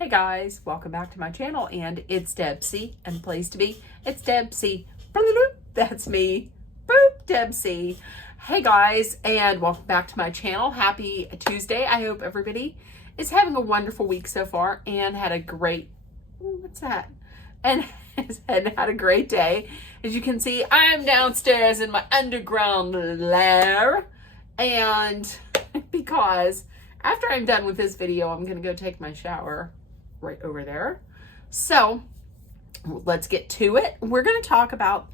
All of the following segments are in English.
Hey guys, welcome back to my channel, and it's Debsy, and the place to be, it's Debsy. That's me. Boop, Debsy. Hey guys, and welcome back to my channel. Happy Tuesday. I hope everybody is having a wonderful week so far and had a great, what's that? And had a great day. As you can see, I'm downstairs in my underground lair, and because after I'm done with this video, I'm going to go take my shower right over there. So let's get to it. We're going to talk about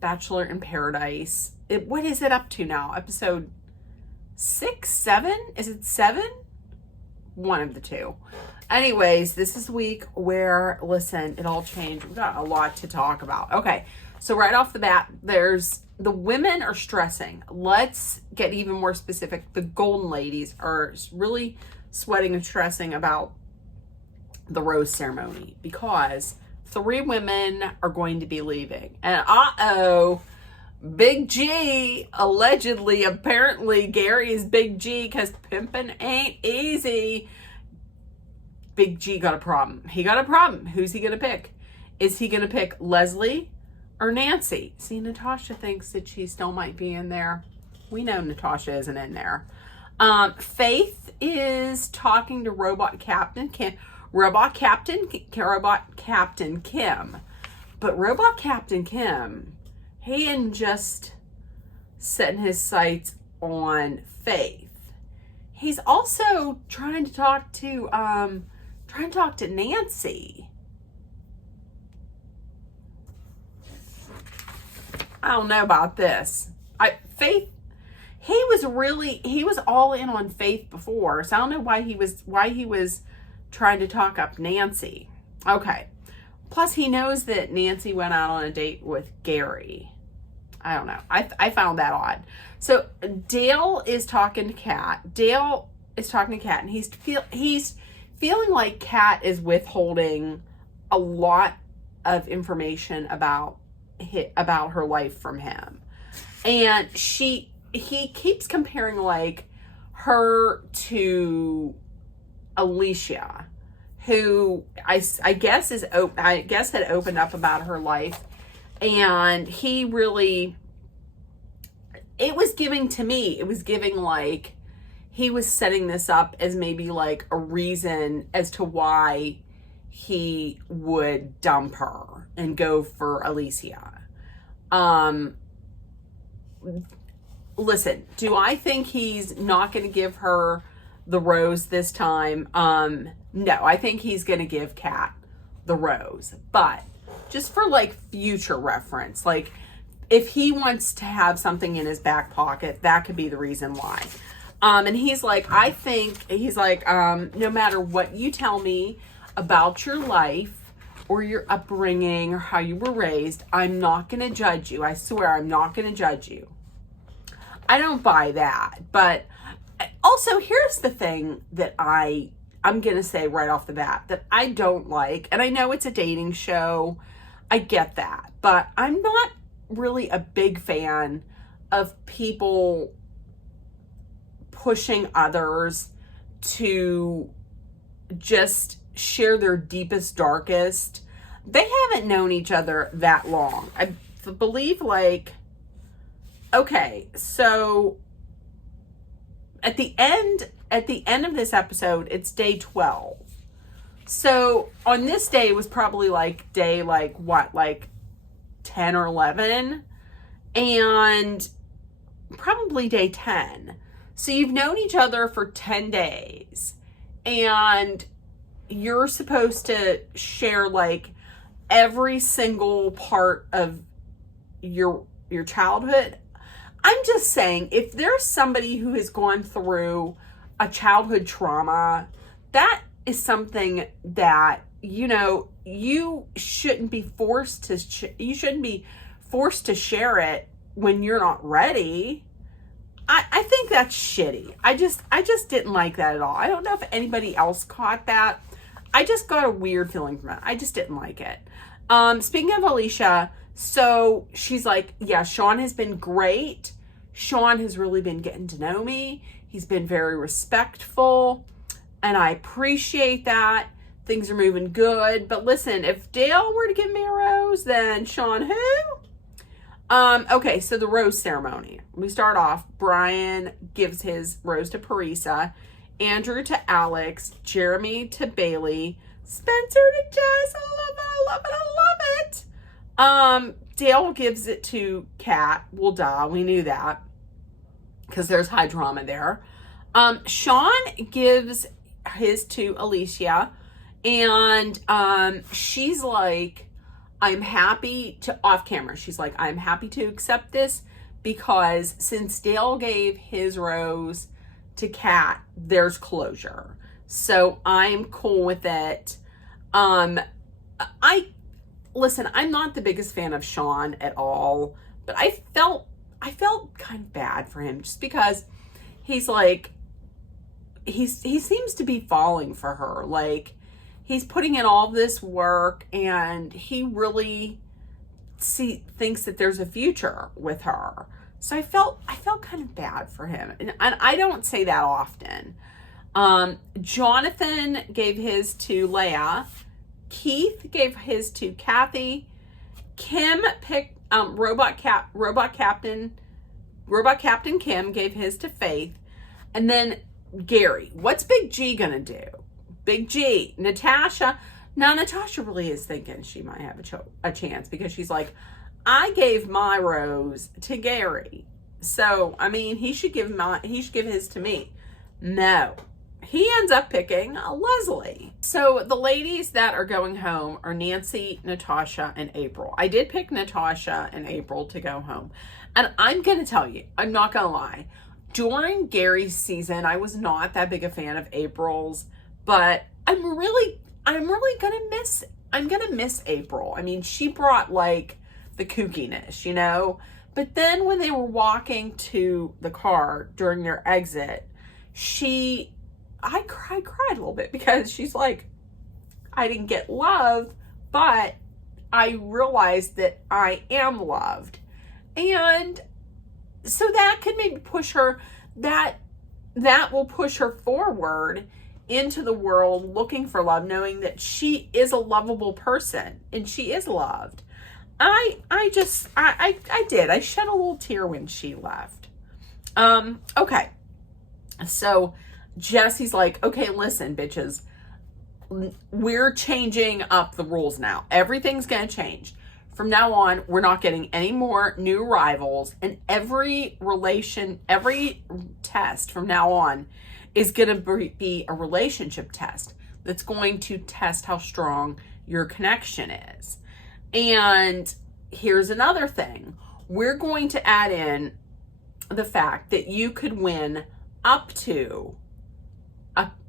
Bachelor in Paradise. What is it up to now? Episode 6, 7? Is it 7? One of the two. Anyways, this is the week where, listen, it all changed. We've got a lot to talk about. Okay, so right off the bat, the women are stressing. Let's get even more specific. The golden ladies are really sweating and stressing about the rose ceremony because 3 women are going to be leaving. And Big G, allegedly, apparently, Gary is Big G because pimping ain't easy. Big G got a problem. He got a problem. Who's he going to pick? Is he going to pick Leslie or Nancy? See, Natasha thinks that she still might be in there. We know Natasha isn't in there. Faith is talking to Robot Captain Kim. But Robot Captain Kim, he isn't just setting his sights on Faith. He's also trying to talk to Nancy. I don't know about this. Faith, he was all in on Faith before, so I don't know why he was trying to talk up Nancy. Okay. Plus, he knows that Nancy went out on a date with Gary. I don't know. I found that odd. So Dale is talking to Kat. And he's feeling like Kat is withholding a lot of information about her life from him. And he keeps comparing like her to Alicia, who I guess had opened up about her life, and it was giving like he was setting this up as maybe like a reason as to why he would dump her and go for Alicia. Listen, do I think he's not going to give her the rose this time? No, I think he's going to give Kat the rose, but just for like future reference, like if he wants to have something in his back pocket, that could be the reason why. And he's like, no matter what you tell me about your life or your upbringing or how you were raised, I'm not going to judge you. I swear I'm not going to judge you. I don't buy that. But also, here's the thing that I'm going to say right off the bat that I don't like. And I know it's a dating show. I get that. But I'm not really a big fan of people pushing others to just share their deepest, darkest. They haven't known each other that long. I believe okay, so at the end of this episode, it's day 12. So on this day, it was probably like day 10 or 11, and probably day 10. So you've known each other for 10 days, and you're supposed to share like every single part of your childhood. I'm just saying, if there's somebody who has gone through a childhood trauma, that is something that, you shouldn't be forced to share it when you're not ready. I think that's shitty. I just didn't like that at all. I don't know if anybody else caught that. I just got a weird feeling from it. I just didn't like it. Speaking of Alicia, so she's like, yeah, Sean has been great. Sean has really been getting to know me. He's been very respectful, and I appreciate that. Things are moving good. But listen, if Dale were to give me a rose, then Sean who? Okay, so the rose ceremony. We start off, Brian gives his rose to Parisa, Andrew to Alex, Jeremy to Bailey, Spencer to Jess. I love it, I love it, I love it. Dale gives it to Kat. Well, duh, we knew that because there's high drama there. Sean gives his to Alicia, and she's like, I'm happy to, off camera, she's like, I'm happy to accept this because since Dale gave his rose to Kat, there's closure. So I'm cool with it. Listen, I'm not the biggest fan of Sean at all, but I felt kind of bad for him just because he's like, he seems to be falling for her. Like, he's putting in all this work and he really thinks that there's a future with her. So I felt kind of bad for him. And I don't say that often. Jonathan gave his to Leia. Keith gave his to Kathy. Kim picked Robot Captain Kim gave his to Faith. And then Gary. What's Big G gonna do? Big G, Natasha. Now Natasha really is thinking she might have a chance because she's like, I gave my rose to Gary, so I mean he should give his to me. No, he ends up picking Leslie. So the ladies that are going home are Nancy, Natasha, and April. I did pick Natasha and April to go home, and I'm gonna tell you, I'm not gonna lie. During Gary's season, I was not that big a fan of April's, but I'm gonna miss April. I mean, she brought like the kookiness, you know? But then when they were walking to the car during their exit, I cried a little bit because she's like, I didn't get love, but I realized that I am loved. And so that could maybe push her, that will push her forward into the world looking for love, knowing that she is a lovable person and she is loved. I did. I shed a little tear when she left. Okay. So Jesse's like, okay, listen, bitches, we're changing up the rules now. Everything's going to change. From now on, we're not getting any more new rivals, and every test from now on is going to be a relationship test that's going to test how strong your connection is. And here's another thing. We're going to add in the fact that you could win up to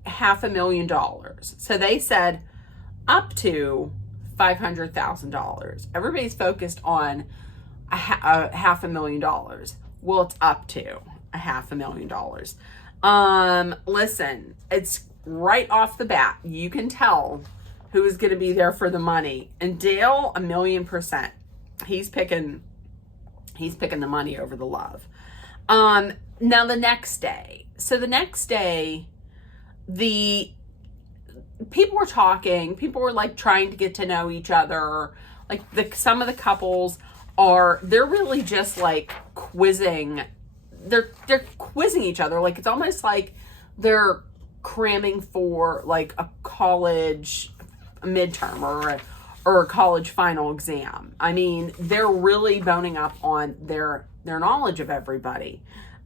$500,000. So they said up to $500,000. Everybody's focused on $500,000. Well, it's up to $500,000. Listen, it's right off the bat. You can tell who is going to be there for the money. And Dale, 1,000,000%. He's picking the money over the love. Now the next day. So the next day, the people were talking. People were like trying to get to know each other. Like some of the couples they're really just like quizzing. They're quizzing each other. Like it's almost like they're cramming for like a college midterm or a college final exam. I mean, they're really boning up on their knowledge of everybody.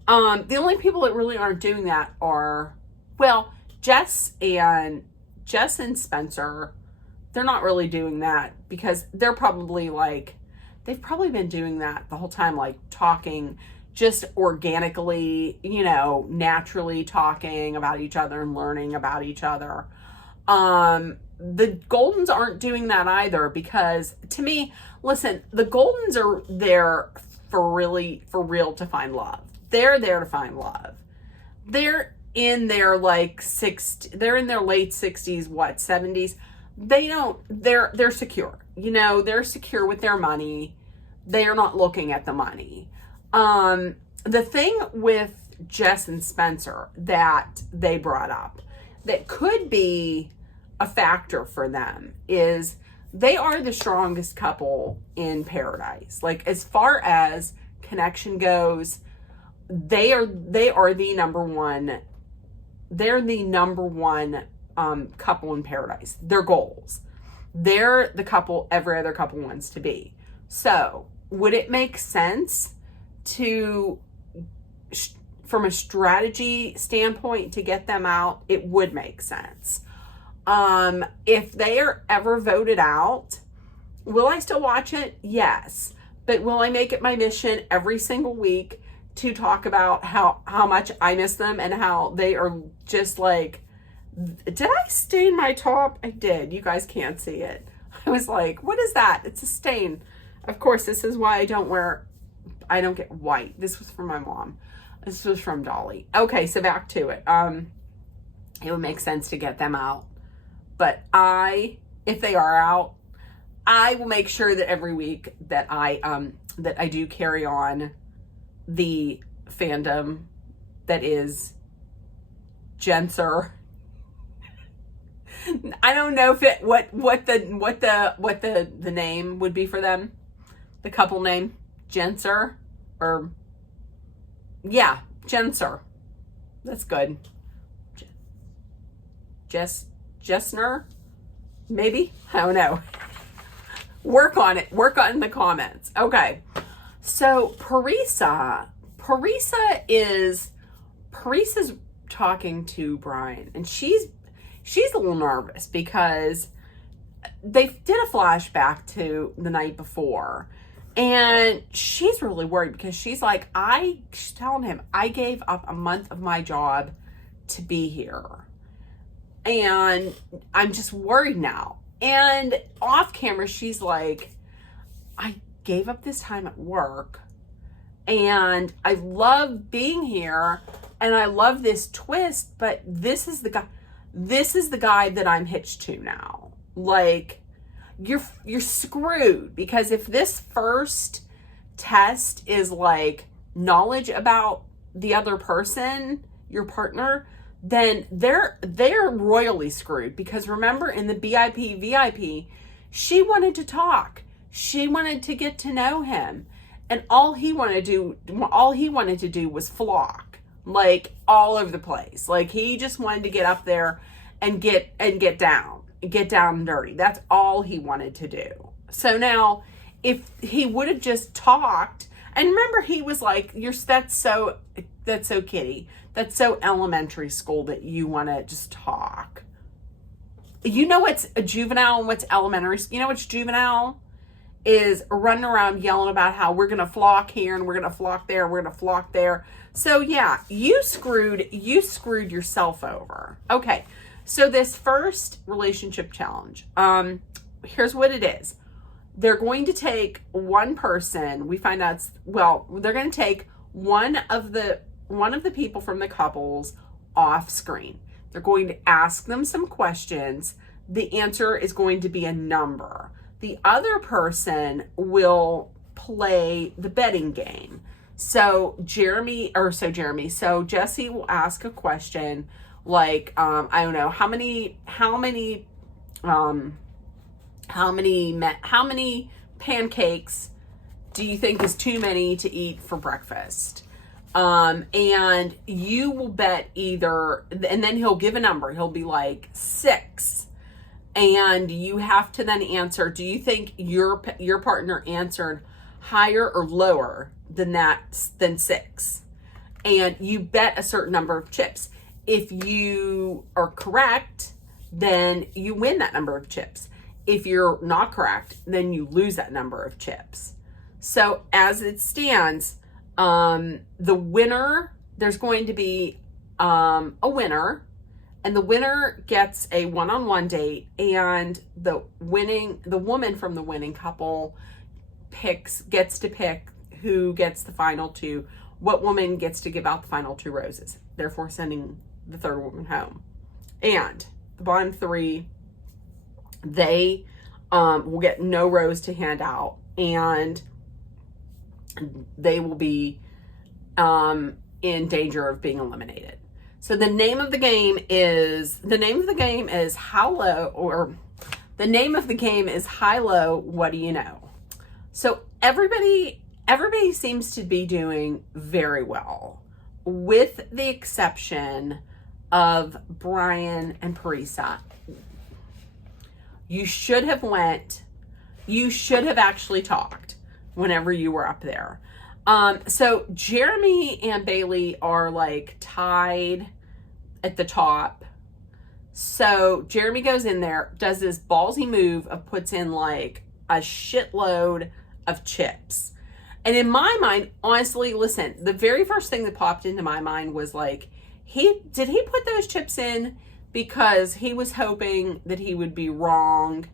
The only people that really aren't doing that are, well, Jess and Spencer. They're not really doing that because they've probably been doing that the whole time, like talking just organically, you know, naturally talking about each other and learning about each other. The Goldens aren't doing that either because to me, listen, the Goldens are there for real to find love. They're there to find love. They're in their late 60s, 70s. They're secure. You know, they're secure with their money. They are not looking at the money. The thing with Jess and Spencer that they brought up that could be a factor for them is they are the strongest couple in paradise. Like, as far as connection goes, they are the number one. They're the number one couple in paradise. Their goals. They're the couple every other couple wants to be. So, would it make sense to, from a strategy standpoint, to get them out? It would make sense. If they are ever voted out, will I still watch it? Yes. But will I make it my mission every single week to talk about how much I miss them and how they are just like, did I stain my top? I did. You guys can't see it. I was like, what is that? It's a stain. Of course, this is why I don't get white. This was from my mom. This was from Dolly. Okay, so back to it. It would make sense to get them out. But if they are out, I will make sure that every week that I do carry on the fandom that is Genser. I don't know if what the name would be for them. The couple name, Genser, or yeah, Genser. That's good. Jessner, maybe? I don't know. Work on it. Work on the comments. Okay. So Parisa's talking to Brian, and she's a little nervous because they did a flashback to the night before, and she's really worried because she's like, she's telling him, I gave up a month of my job to be here. And I'm just worried now. And off camera, she's like, I gave up this time at work and I love being here and I love this twist, but this is the guy that I'm hitched to now. Like, you're screwed, because if this first test is like knowledge about the other person, your partner, then they're royally screwed. Because remember, in the VIP, she wanted to talk. She wanted to get to know him. And all he wanted to do was flock, like, all over the place. Like, he just wanted to get up there and get down and dirty. That's all he wanted to do. So now, if he would have just talked, and remember, he was like, that's so kiddie. That's so elementary school that you want to just talk. You know what's a juvenile and what's elementary? You know what's juvenile? Is running around yelling about how we're going to flock here and we're going to flock there, we're going to flock there. So yeah, you screwed yourself over. Okay, so this first relationship challenge, here's what it is. They're going to take one person. We find out, they're going to take one of the people from the couples off screen. They're going to ask them some questions. The answer is going to be a number. The other person will play the betting game. So Jesse will ask a question like, I don't know, how many pancakes do you think is too many to eat for breakfast? And you will bet either, and then he'll give a number. He'll be like 6. And you have to then answer, do you think your partner answered higher or lower than 6? And you bet a certain number of chips. If you are correct, then you win that number of chips. If you're not correct, then you lose that number of chips. So as it stands, the winner, there's going to be a winner, and the winner gets a one-on-one date, and the woman from the winning couple gets to pick who gets the final 2, what woman gets to give out the final 2 roses, therefore sending the third woman home. And the bottom 3, they will get no rose to hand out, and they will be in danger of being eliminated. So the name of the game is high low, what do you know? So everybody seems to be doing very well, with the exception of Brian and Parisa. You should have actually talked whenever you were up there. So Jeremy and Bailey are like tied at the top. So Jeremy goes in there, does this ballsy move of puts in like a shitload of chips. And in my mind, honestly, listen, the very first thing that popped into my mind was like, did he put those chips in because he was hoping that he would be wrong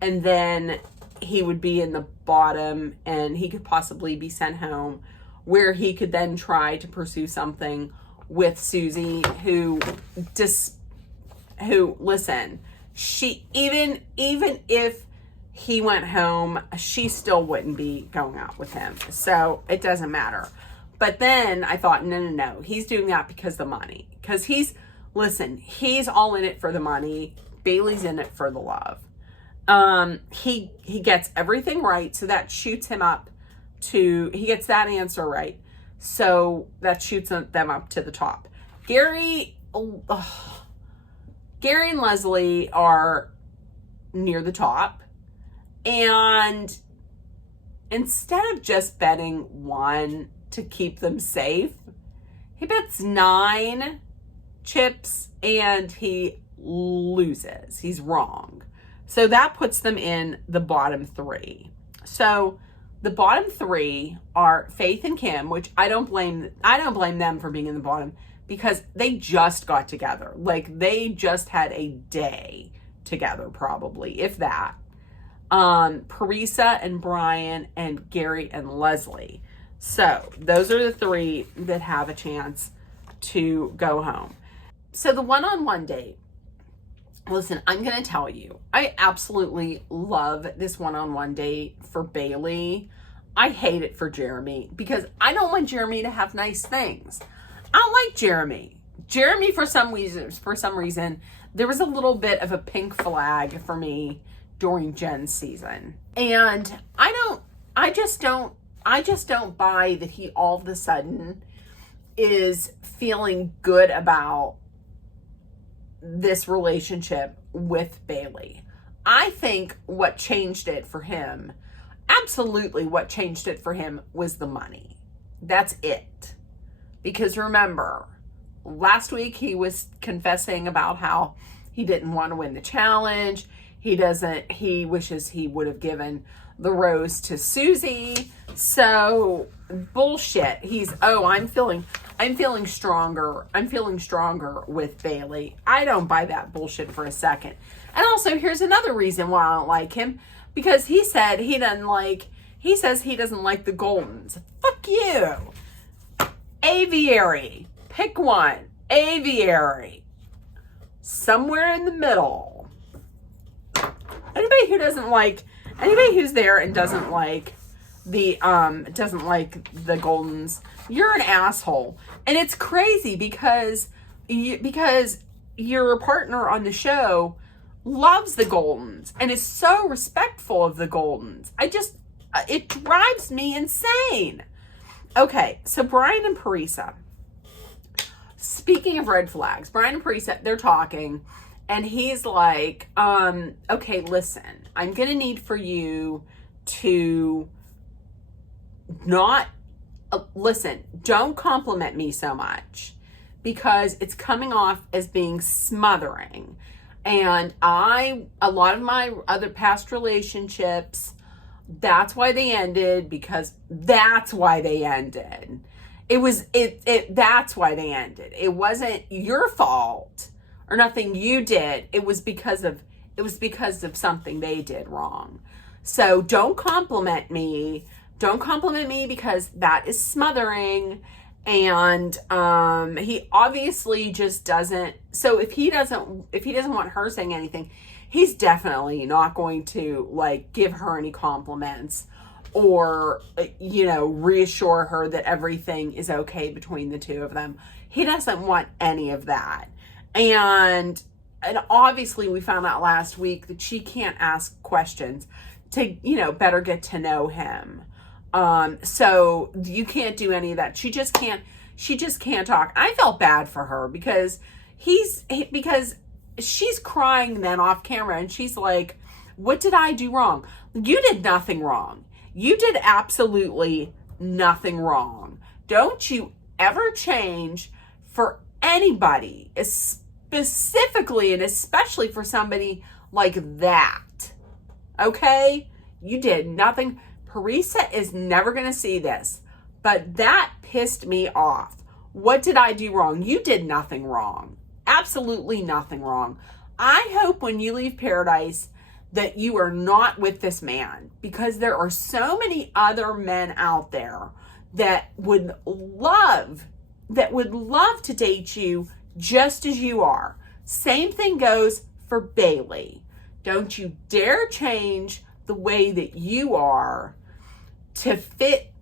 and then he would be in the bottom and he could possibly be sent home, where he could then try to pursue something with Susie, who listen, she, even if he went home, she still wouldn't be going out with him. So it doesn't matter. But then I thought, no. He's doing that because of the money. Because he's all in it for the money. Bailey's in it for the love. He gets everything right. So that shoots him up he gets that answer right. So that shoots them up to the top. Gary and Leslie are near the top. And instead of just betting 1 to keep them safe, he bets 9 chips and he loses. He's wrong. So that puts them in the bottom 3. So the bottom 3 are Faith and Kim, which I don't blame them for being in the bottom, because they just got together. Like, they just had a day together, probably, if that. Parisa and Brian and Gary and Leslie. So those are the 3 that have a chance to go home. So the one-on-one date, listen, I'm going to tell you, I absolutely love this one-on-one date for Bailey. I hate it for Jeremy, because I don't want Jeremy to have nice things. I like Jeremy. Jeremy, for some reason, there was a little bit of a pink flag for me during Jen's season. And I just don't buy that he all of a sudden is feeling good about this relationship with Bailey. I think what changed it for him, absolutely what changed it for him, was the money. That's it. Because remember, last week he was confessing about how he didn't want to win the challenge. He wishes he would have given the rose to Susie. So bullshit. I'm feeling stronger. I'm feeling stronger with Bailey. I don't buy that bullshit for a second. And also, here's another reason why I don't like him. Because he says he doesn't like the Goldens. Fuck you. Aviary. Pick one. Aviary. Somewhere in the middle. Anybody who's there and doesn't like the Goldens, you're an asshole. And it's crazy because your partner on the show loves the Goldens and is so respectful of the Goldens. It drives me insane. Okay, so Brian and Parisa. Speaking of red flags, Brian and Parisa, they're talking, and he's like, okay, listen, I'm going to need for you to don't compliment me so much, because it's coming off as being smothering. And a lot of my other past relationships, that's why they ended, because that's why they ended. That's why they ended. It wasn't your fault or nothing you did. It was because of something they did wrong. So don't compliment me. Don't compliment me, because that is smothering. And he obviously just doesn't. So if he doesn't want her saying anything, he's definitely not going to like give her any compliments. or, reassure her that everything is okay between the two of them. He doesn't want any of that. And obviously we found out last week that she can't ask questions to, better get to know him. So you can't do any of that. She just can't talk. I felt bad for her because because she's crying then off camera and she's like, what did I do wrong? You did nothing wrong. You did absolutely nothing wrong. Don't you ever change for anybody, specifically and especially for somebody like that. Okay? You did nothing. Parisa is never going to see this, but that pissed me off. What did I do wrong? You did nothing wrong. Absolutely nothing wrong. I hope when you leave paradise that you are not with this man, because there are so many other men out there that would love to date you just as you are. Same thing goes for Bailey. Don't you dare change the way that you are to fit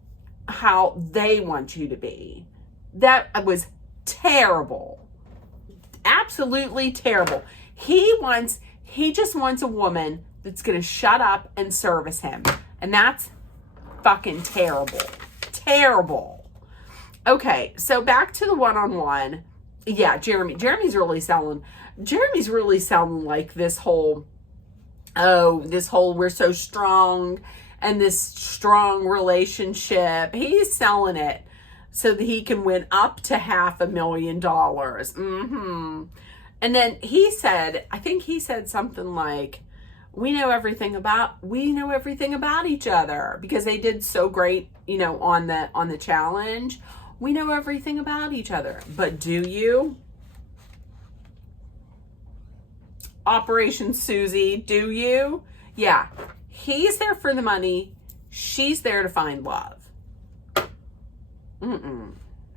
how they want you to be. That was terrible. Absolutely terrible. He just wants a woman that's going to shut up and service him. And that's fucking terrible. Terrible. Okay, so back to the one-on-one. Yeah, Jeremy's really selling like this whole we're so strong and this strong relationship. He's selling it so that he can win up to $500,000. And then I think he said something like, we know everything about each other because they did so great, on the challenge. We know everything about each other. But do you? Operation Susie, do you? Yeah. He's there for the money. She's there to find love.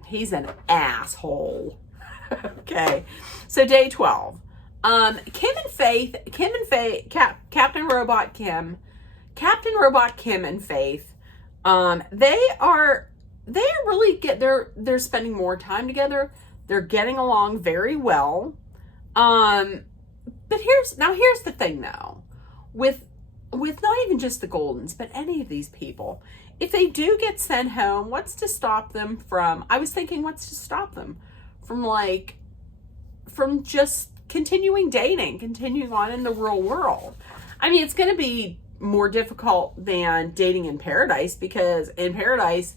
He's an asshole. Okay. So day 12. Kim and Faith, Captain Robot Kim and Faith, they're spending more time together. They're getting along very well. But here's the thing though, with not even just the Goldens, but any of these people, if they do get sent home, what's to stop them from just continuing dating, continuing on in the real world? I mean, it's going to be more difficult than dating in paradise, because in paradise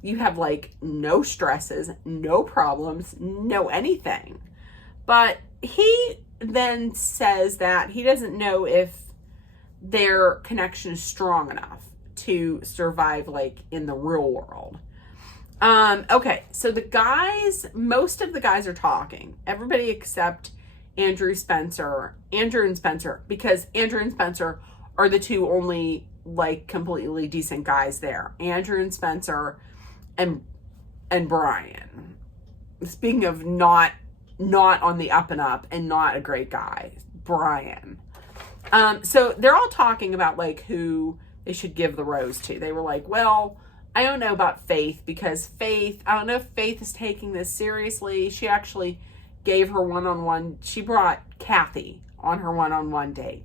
you have like no stresses, no problems, no anything. But he then says that he doesn't know if their connection is strong enough to survive like in the real world. Okay, so most of the guys are talking. Everybody except Andrew and Spencer, because Andrew and Spencer are the two only like completely decent guys there. Andrew and Spencer and Brian. Speaking of not on the up and up and not a great guy, Brian. So they're all talking about like who they should give the rose to. They were like, well, I don't know about Faith, because I don't know if Faith is taking this seriously. She actually gave her one-on-one. She brought Kathy on her one-on-one date.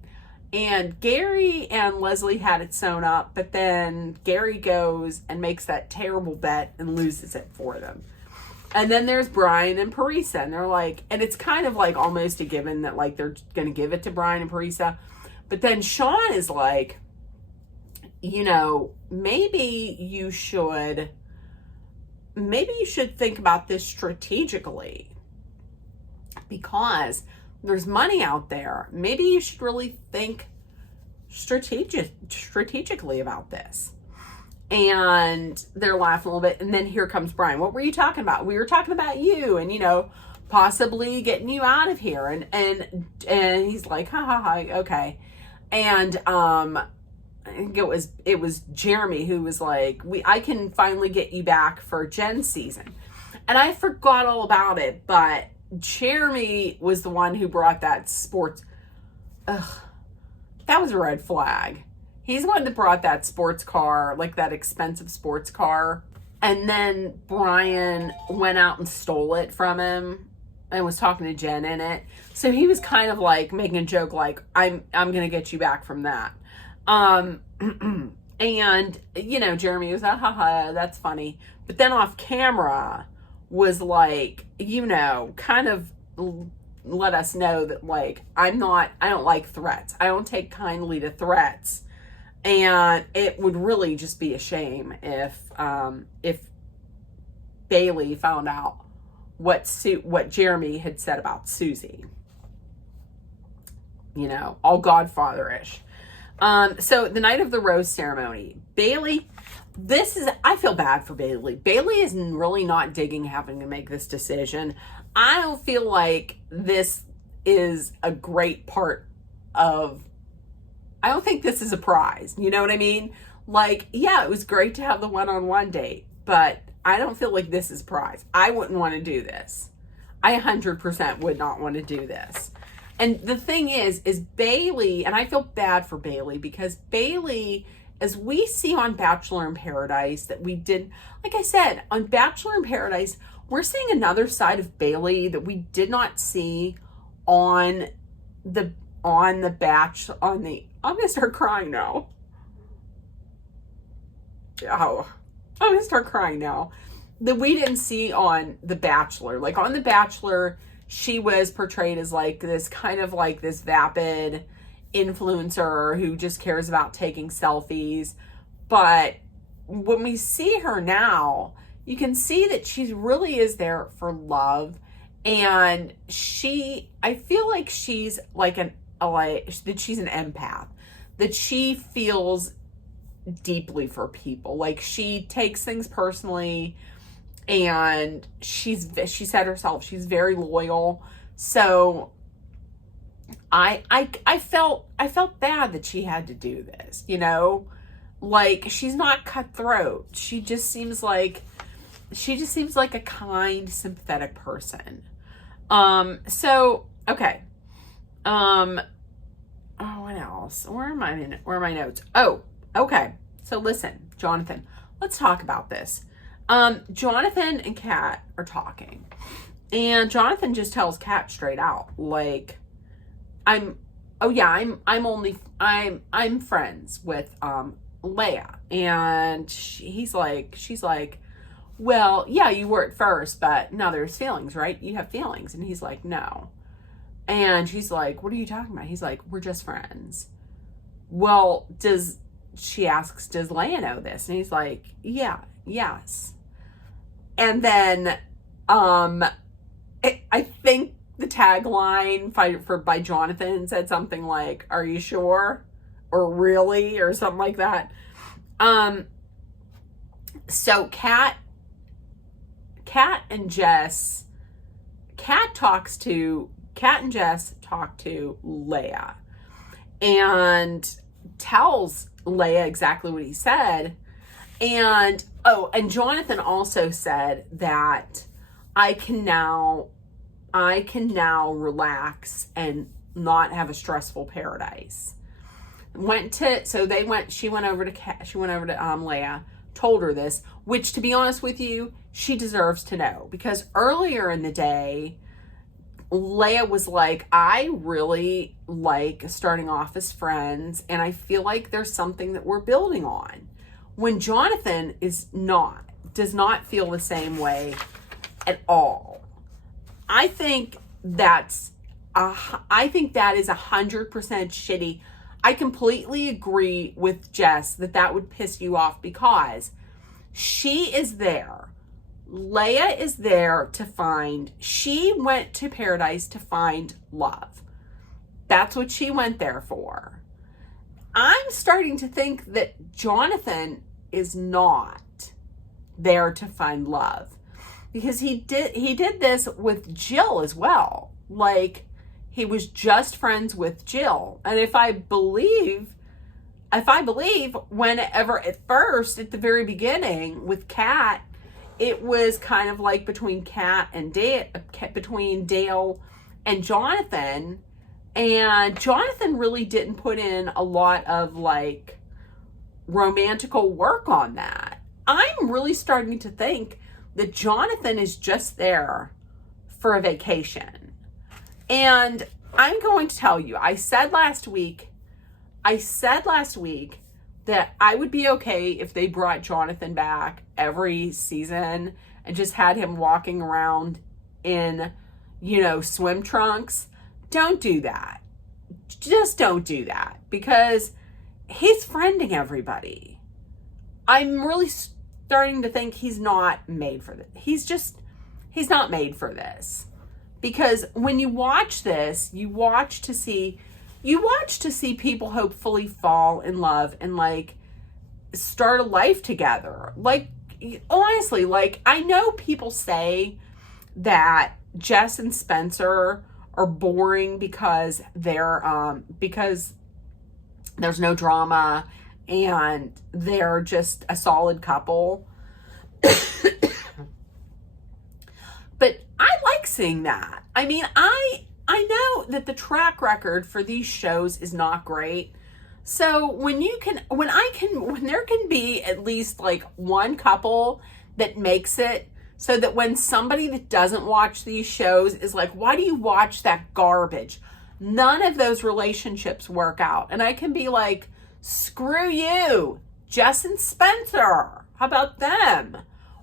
And Gary and Leslie had it sewn up, but then Gary goes and makes that terrible bet and loses it for them. And then there's Brian and Parisa, and they're like, and it's kind of like almost a given that like they're going to give it to Brian and Parisa. But then Sean is like, maybe you should think about this strategically, because there's money out there. Maybe you should really think strategically about this. And they're laughing a little bit. And then here comes Brian. What were you talking about? We were talking about you and, possibly getting you out of here. And he's like, ha ha ha, okay. And, I think it was Jeremy who was like, I can finally get you back for Jen's season. And I forgot all about it, but Jeremy was the one who brought that sports. Ugh, that was a red flag. He's the one that brought that sports car, like that expensive sports car. And then Brian went out and stole it from him and was talking to Jen in it. So he was kind of like making a joke like, I'm going to get you back from that. And, you know, Jeremy was, haha, that's funny. But then off camera was like, you know, kind of let us know that, like, I don't like threats. I don't take kindly to threats. And it would really just be a shame if Bailey found out what Jeremy had said about Susie. You know, all Godfather-ish. So the night of the rose ceremony, Bailey, I feel bad for Bailey. Bailey is really not digging having to make this decision. I don't feel like this is a great part of, I don't think this is a prize. You know what I mean? Like, yeah, it was great to have the one-on-one date, but I don't feel like this is a prize. I wouldn't want to do this. I 100% would not want to do this. And the thing is Bailey, and I feel bad for Bailey because Bailey, as we see on Bachelor in Paradise, that we did, like I said, on Bachelor in Paradise, we're seeing another side of Bailey that we did not see on the I'm going to start crying now. Oh, I'm going to start crying now. That we didn't see on The Bachelor. Like on The Bachelor, she was portrayed as like this kind of like this vapid influencer who just cares about taking selfies. But when we see her now, you can see that she really is there for love. And I feel like she's like that she's an empath, that she feels deeply for people. Like she takes things personally, and she said herself, she's very loyal. So I felt bad that she had to do this, you know, like she's not cutthroat. She just seems like a kind, sympathetic person. So, okay. Oh, what else? Where are my notes? Oh, okay. So listen, Jonathan, let's talk about this. Jonathan and Kat are talking, and Jonathan just tells Kat straight out, like, I'm friends with, Leia. And she's like, well, yeah, you were at first, but now there's feelings, right? You have feelings. And he's like, no. And she's like, what are you talking about? He's like, we're just friends. Well, she asks, does Leia know this? And he's like, yeah, yes. And then, I think the tagline by Jonathan said something like, are you sure? Or really? Or something like that. So Kat and Jess talk to Leia and tells Leia exactly what he said. And Jonathan also said that I can now relax and not have a stressful paradise. She went over to Leia, told her this, which, to be honest with you, she deserves to know, because earlier in the day, Leia was like, I really like starting off as friends, and I feel like there's something that we're building on. When Jonathan does not feel the same way at all. I think that is 100% shitty. I completely agree with Jess that would piss you off, because she is there. Leia is there she went to paradise to find love. That's what she went there for. I'm starting to think that Jonathan is not there to find love, because he did this with Jill as well. Like, he was just friends with Jill. And if I believe whenever at the very beginning with Kat, it was kind of like between Dale and Jonathan. And Jonathan really didn't put in a lot of, like, romantical work on that. I'm really starting to think that Jonathan is just there for a vacation. And I'm going to tell you, I said last week that I would be okay if they brought Jonathan back every season and just had him walking around in, swim trunks. Don't do that. Just don't do that, because he's friending everybody. I'm really starting to think he's not made for this. He's not made for this. Because when you watch this, you watch to see people hopefully fall in love and like start a life together. Like, honestly, like, I know people say that Jess and Spencer are boring because because there's no drama and they're just a solid couple. But I like seeing that. I mean, I know that the track record for these shows is not great. So when there can be at least like one couple that makes it so that when somebody that doesn't watch these shows is like, why do you watch that garbage? None of those relationships work out. And I can be like, screw you, Jess and Spencer. How about them?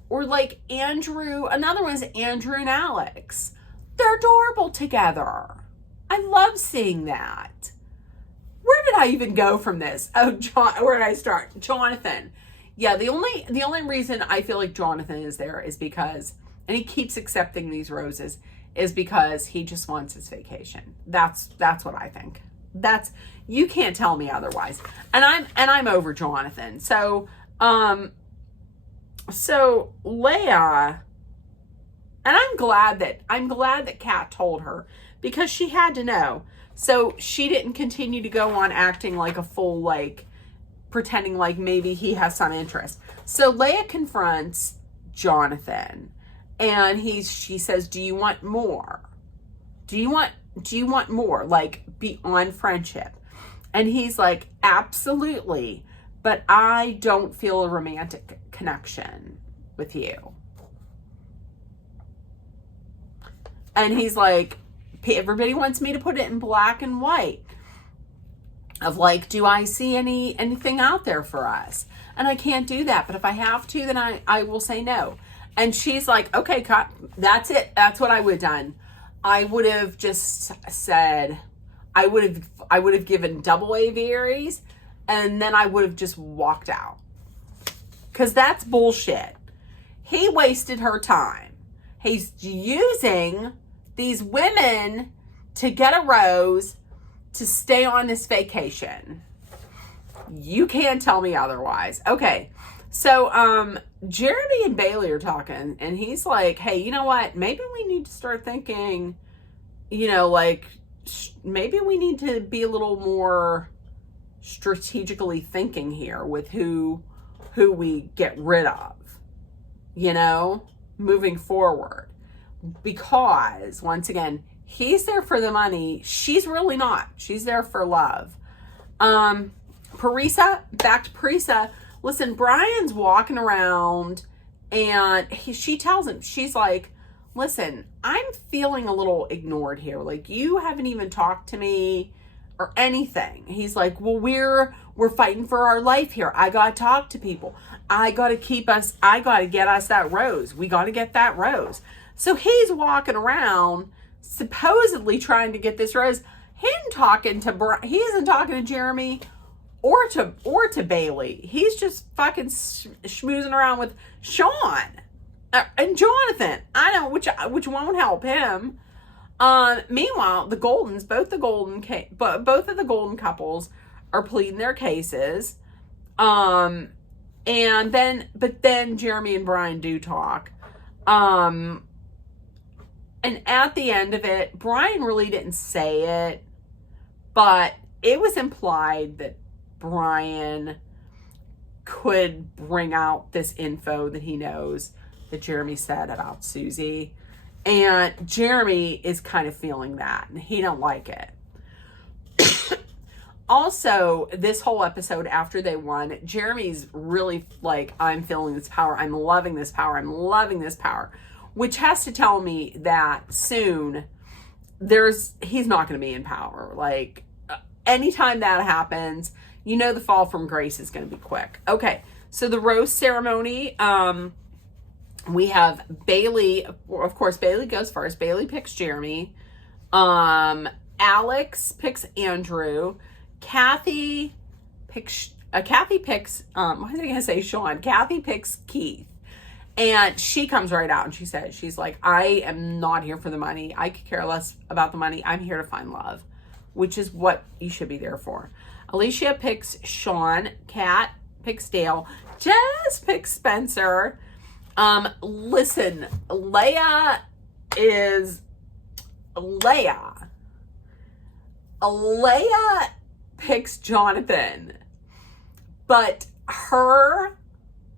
Or like another one is Andrew and Alex. They're adorable together. I love seeing that. Where did I even go from this? Oh, where did I start? Jonathan. Yeah, the only reason I feel like Jonathan is there is because, and he keeps accepting these roses, is because he just wants his vacation. That's what I think. You can't tell me otherwise. And I'm over Jonathan. So Leah, and I'm glad that Kat told her, because she had to know. So she didn't continue to go on acting like a fool, like pretending like maybe he has some interest. So Leah confronts Jonathan and she says, do you want more? Do you want more? Like beyond friendship? And he's like, absolutely. But I don't feel a romantic connection with you. And he's like, everybody wants me to put it in black and white. Of like, do I see anything out there for us? And I can't do that. But if I have to, then I will say no. And she's like, okay, that's it. That's what I would have done. I would have just said, I would have given double aviaries, and then I would have just walked out. Because that's bullshit. He wasted her time. He's using these women to get a rose to stay on this vacation. You can't tell me otherwise. Okay. So, Jeremy and Bailey are talking, and he's like, hey, you know what? Maybe we need to start thinking, like, maybe we need to be a little more strategically thinking here with who we get rid of, moving forward. Because, once again, he's there for the money. She's really not. She's there for love. Back to Parisa. Listen, Brian's walking around and she tells him, she's like, listen, I'm feeling a little ignored here. Like, you haven't even talked to me or anything. He's like, well, we're fighting for our life here. I got to talk to people. I got to get us that rose. We got to get that rose. So he's walking around supposedly trying to get this rose. He isn't talking to Jeremy or to Bailey. He's just fucking schmoozing around with Sean and Jonathan. I know which won't help him. Meanwhile, the Goldens, both of the Golden couples are pleading their cases. But then Jeremy and Brian do talk. And at the end of it, Brian really didn't say it, but it was implied that Brian could bring out this info that he knows that Jeremy said about Susie. And Jeremy is kind of feeling that, and he don't like it. Also, this whole episode after they won, Jeremy's really like, I'm feeling this power. I'm loving this power. I'm loving this power, which has to tell me that soon he's not going to be in power. Like, anytime that happens, the fall from grace is going to be quick. Okay. So the rose ceremony, we have Bailey. Of course, Bailey goes first. Bailey picks Jeremy. Alex picks Andrew. Kathy picks, why was I going to say Sean? Kathy picks Keith. And she comes right out and she says, she's like, I am not here for the money. I could care less about the money. I'm here to find love, which is what you should be there for. Alicia picks Sean. Kat picks Dale. Jess picks Spencer. Listen, Leia picks Jonathan, but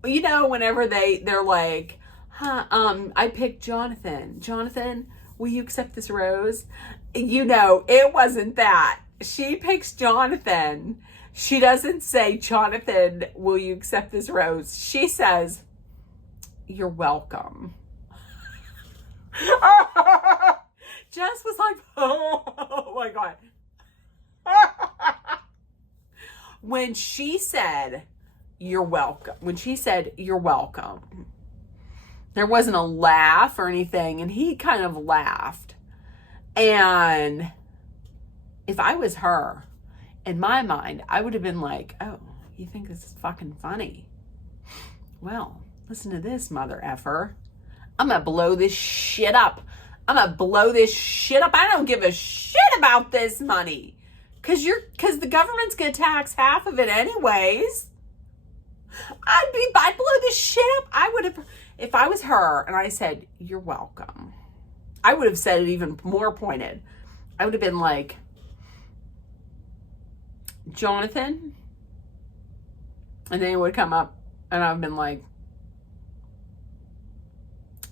whenever they're like, I picked Jonathan. Jonathan, will you accept this rose? It wasn't that. She picks Jonathan. She doesn't say, Jonathan, will you accept this rose? She says, you're welcome. Jess was like, oh my God. When she said, you're welcome, there wasn't a laugh or anything, and he kind of laughed. And if I was her, in my mind, I would have been like, oh, you think this is fucking funny? Well, listen to this, mother effer. I'm going to blow this shit up. I don't give a shit about this money. Cause the government's going to tax half of it anyways. I'd blow this shit up. I would have, if I was her and I said, you're welcome, I would have said it even more pointed. I would have been like, Jonathan, and then he would come up and I've been like,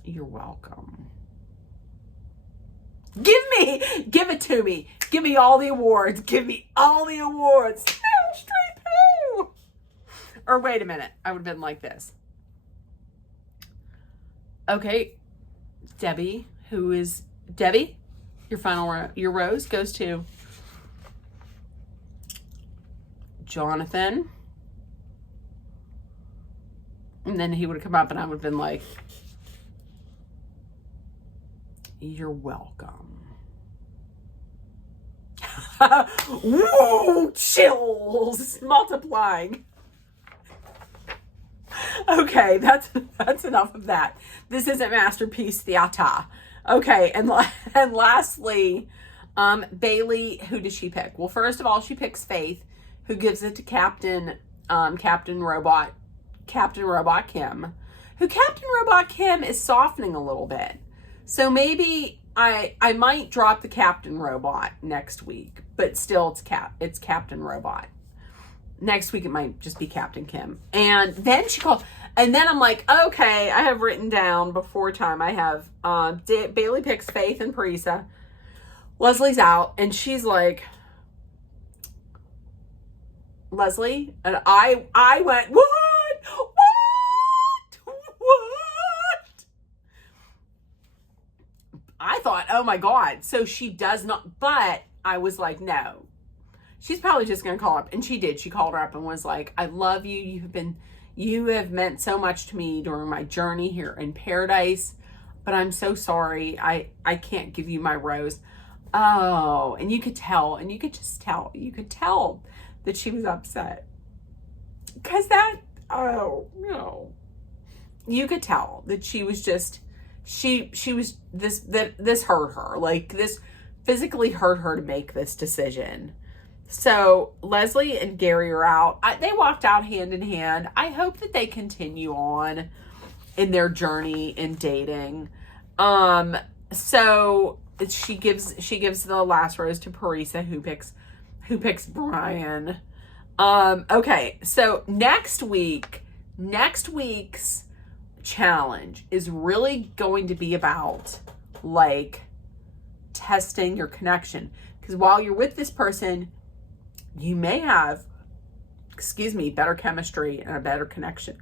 you're welcome. Give it to me. Give me all the awards. Straight poo. Or wait a minute. I would have been like this. Okay, Debbie, your rose goes to Jonathan. And then he would have come up and I would have been like, you're welcome. Woo! Chills multiplying. Okay, that's enough of that. This isn't Masterpiece Theater. Okay, and lastly, Bailey, who does she pick? Well, first of all, she picks Faith, who gives it to Captain Robot Kim, who Captain Robot Kim is softening a little bit. So maybe I might drop the Captain Robot next week, but still it's Captain Robot. Next week it might just be Captain Kim. And then she called, and then I'm like, okay, I have written down before time. I have Bailey picks Faith and Parisa. Leslie's out, and she's like, Leslie, and I went, what? I thought, oh my God. So she does not, but I was like, no. She's probably just going to call her up. And she did. She called her up and was like, I love you. You have meant so much to me during my journey here in paradise, but I'm so sorry. I can't give you my rose. Oh, and you could tell, and you could tell that she was upset. Cause oh no. You could tell that she was just, she was this hurt her, like this physically hurt her to make this decision. So Leslie and Gary are out. They walked out hand in hand. I hope that they continue on in their journey in dating. So she gives the last rose to Parisa, who picks Brian. Okay, so next week's challenge is really going to be about like testing your connection, because while you're with this person, you may have, better chemistry and a better connection.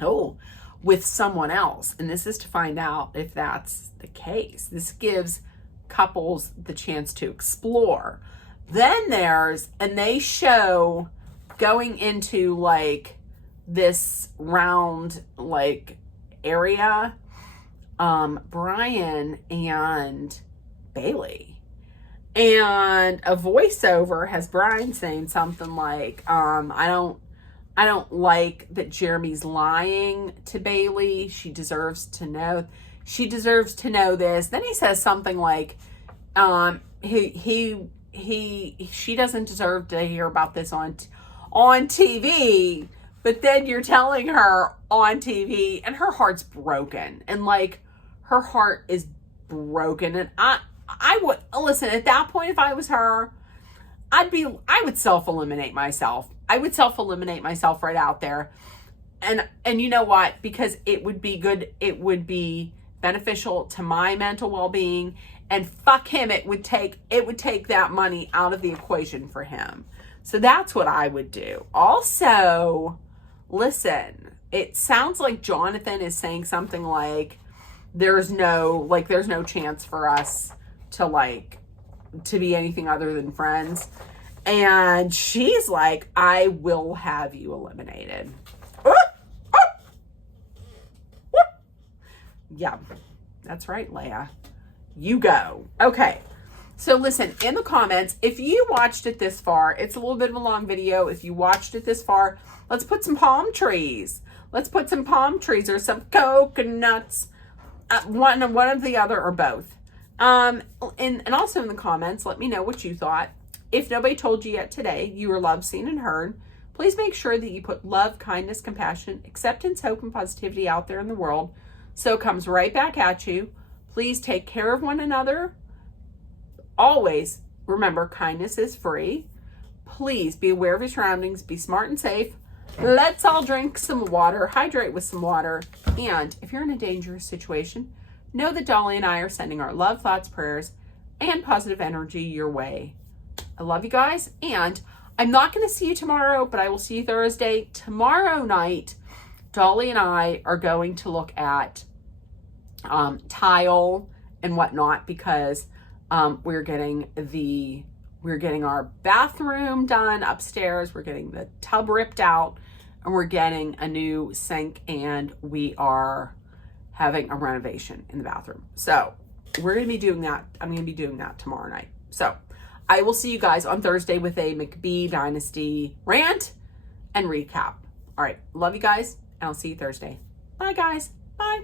Oh, with someone else. And this is to find out if that's the case. This gives couples the chance to explore. Then they show going into like this round like area, Brian and Bailey, and a voiceover has Brian saying something like, I don't like that Jeremy's lying to Bailey. She deserves to know this. Then he says something like, she doesn't deserve to hear about this on TV. But then you're telling her on TV, and her heart's broken, and like her heart is broken. And I would listen at that point. If I was her, I would self-eliminate myself. I would self-eliminate myself right out there. And you know what? Because it would be good. It would be beneficial to my mental well-being. And fuck him, it would take that money out of the equation for him. So that's what I would do. Also, listen, it sounds like Jonathan is saying something like, there's no chance for us to be anything other than friends. And she's like, I will have you eliminated. Yeah, that's right, Leia. You go. Okay. So listen, in the comments, if you watched it this far, it's a little bit of a long video. If you watched it this far, let's put some palm trees. Let's put some palm trees or some coconuts. One of the other or both. And also in the comments, let me know what you thought. If nobody told you yet today, you were loved, seen, and heard. Please make sure that you put love, kindness, compassion, acceptance, hope, and positivity out there in the world, so it comes right back at you. Please take care of one another. Always remember, kindness is free. Please be aware of your surroundings. Be smart and safe. Let's all drink some water. Hydrate with some water. And if you're in a dangerous situation, know that Dolly and I are sending our love, thoughts, prayers, and positive energy your way. I love you guys. And I'm not going to see you tomorrow, but I will see you Thursday. Tomorrow night, Dolly and I are going to look at tile and whatnot, because we're getting our bathroom done upstairs. We're getting the tub ripped out, and we're getting a new sink, and we are having a renovation in the bathroom. So we're going to be doing that. I'm going to be doing that tomorrow night. So I will see you guys on Thursday with a McBee Dynasty rant and recap. All right. Love you guys, and I'll see you Thursday. Bye, guys. Bye.